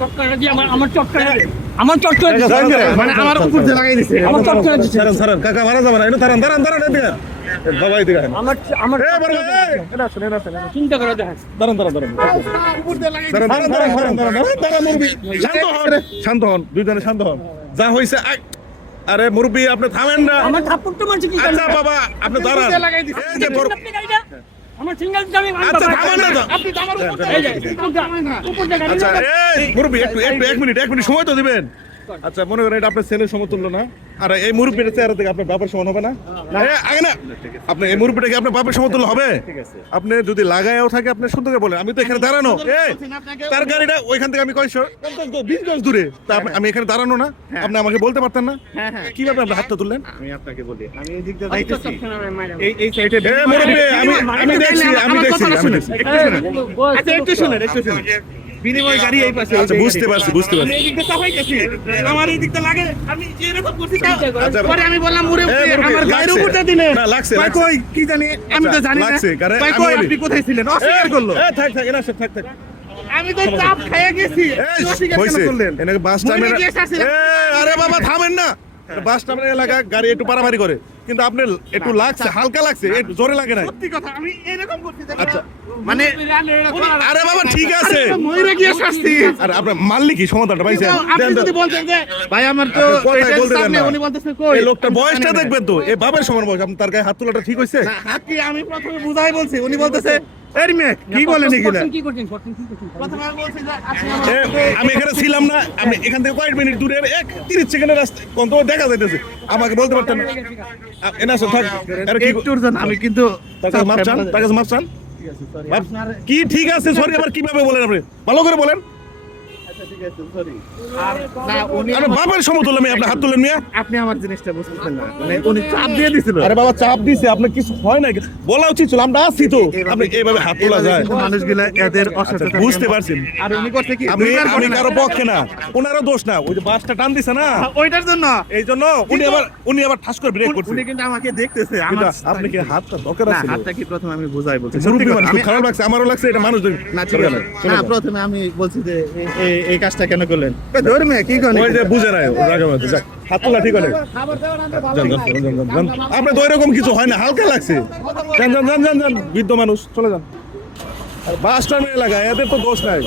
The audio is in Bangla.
চটকাটা দিয়ে আমার আমার চটকাটা আমার চটকাটা কাকা, দিছে। দাঁড়ান, মানে আমার উপর দিয়ে লাগাই দিছে। আমার চটকাটা দিছে। সারান সারান কাকা মারা যাবে না এটা দাঁড়ান দাঁড়ান এদিকে আমার আমার এ, বড়। এটা এটা আসেন, এটা আসেন। চিন্তা করে দেখেন। দাঁড়ান দাঁড়ান দাঁড়ান। উপর দিয়ে লাগাই দাঁড়ান দাঁড়ান দাঁড়ান দাঁড়ান দাঁড়ান দাঁড়ান দাঁড়ান শান্ত হন শান্ত হন দুইজনে শান্ত হন। যা হইছে আই, আরে মুরব্বি আপনি থামেন না। আমার থাপ্পড় তো মারছে কি আচ্ছা বাবা আপনি দাঁড়ান। এই যে আমার সিঙ্গেল আমি আচ্ছা থামেন না। আপনি উপর এই যে উপর আচ্ছা এই মুরব্বি একটু একটু এক মিনিট এক মিনিট সময় তো দিবেন। আচ্ছা মনে করেন এটা আপনার ছেলের সমতুল্য না? আর এই মুরব্বির চেহারা থেকে আপনার বাপের সমান হবে না? আগে না। আপনি এই মুরব্বিটা কি আপনার বাপের সমতুল্য হবে? আপনি যদি লাগায়ও থাকে আপনি সুন্দর করে বলেন। আমি তো এখানে দাঁড়ানো। তার গাড়িটা ওইখান থেকে আমি কয়শো? বিশ গজ দূরে। তা আমি এখানে দাঁড়ানো না। আপনি আমাকে বলতে পারতেন না? হ্যাঁ হ্যাঁ। কীভাবে আপনি হাতটা তুললেন? আমি আপনাকে বলি আমি এই দিক দিয়ে যাইতেছি। এই এই সাইডে আমি আমি দেখছি আমি দেখছি। আচ্ছা একটু শুনেন একটু শুনেন। বিনিময় গাড়ি এই পাশে। আচ্ছা বুঝতে পারছি বুঝতে পারছি। এই দিক দিয়ে চাপাইতেছি। আমার এই দিকটা লাগে। আমি এরকম করছি আচ্ছা, পরে আমি বললাম মুরে আমার গায়ের লাগছে। উপর দিলে না, লাগছে, ভাই কই কি জানি আমি তো আচ্ছা, জানি না। লাগছে, কারণ ভাই কই আপনি কোথায় ছিলেন? অস্বীকার করল। এ, থাক থাক এনা থাক থাক। আমি তো চাপ খেয়ে গেছি। অস্বীকার হইছে। করলেন? এনাকে বাস টার্মিনাল এ, আরে বাবা থামেন না। বাস টার্মিনাল এলাকা গাড়ি একটু পারাপারি করে। কিন্তু আপনি একটু লাগছে হালকা লাগছে একটু জোরে লাগে না সত্যি কথা আমি এরকম করতে আচ্ছা। মানে আরে বাবা ঠিক আছে। আরে গিয়ে শাস্তি। আরে আপনার মাল্লি কি সমাধানটা পাইছেন? আপনি যদি। বলতেন যে ভাই আমার তো সামনে উনি বলতেছে কই? এই লোকটার বয়সটা দেখবেন তো। এই বাবার সমান বয়স আপনি তার গায়ে হাত তোলাটা ঠিক হয়েছে? না, হাত কি আমি প্রথমে বুঝাই বলছি? উনি বলতেছে এর মেয়ে কি বলেন এগুলা? আমি এখানে ছিলাম না আমি এখান থেকে কয়েক মিনিট দূরে এক তিরিশ সেকেন্ডের রাস্তা কোন তো দেখা যাইতেছে। আমাকে বলতে পারতেন এনা সব থাক। আমি কিন্তু মাপ চান তার কাছে মাপ চান? কি ঠিক আছে? সরি আবার কীভাবে বলেন আপনি? ভালো করে বলেন। বাবার সমতুল্য আমি আপনার হাত তুলেন মিয়া। আপনি আমার জিনিসটা বুঝতেছেন না। মানে উনি চাপ দিয়ে দিছিল। আরে বাবা চাপ দিছে আপনার কিছু হয় না বলা উচিত ছিল আমরা আসছি তো। আপনি এইভাবে হাত তোলা যায়। মানুষগুলা এদের আচ্ছা, অসচেতন বুঝতে পারছেন আর উনি করছে কি? আমি আমি কারও পক্ষে না। ওনারও দোষ না। ওই যে বাসটা টান দিছে না। ওইটার জন্য। এই জন্য উনি আবার উনি আবার ঠাস করে ব্রেক করছে। উনি কিন্তু আমাকে দেখতেছে। আমার আপনি কি হাতটা দরকার আছে? হাতটা কি প্রথমে আমি বুঝাই বলছি। আমি- খারাপ লাগছে আমারও লাগছে এটা মানুষ না ঠিক না প্রথমে আমি বলছি যে এই কাজটা কেন করলেন? ধর্মে কি করেন ওই যে বুঝে নাই হাত তোলা ঠিক যান। আপনার তো এরকম কিছু হয় না হালকা লাগছে। যান যান যান যান বৃদ্ধ মানুষ চলে যান। বাস টার্মিনাল এলাকায় এদের তো দোষ নাই।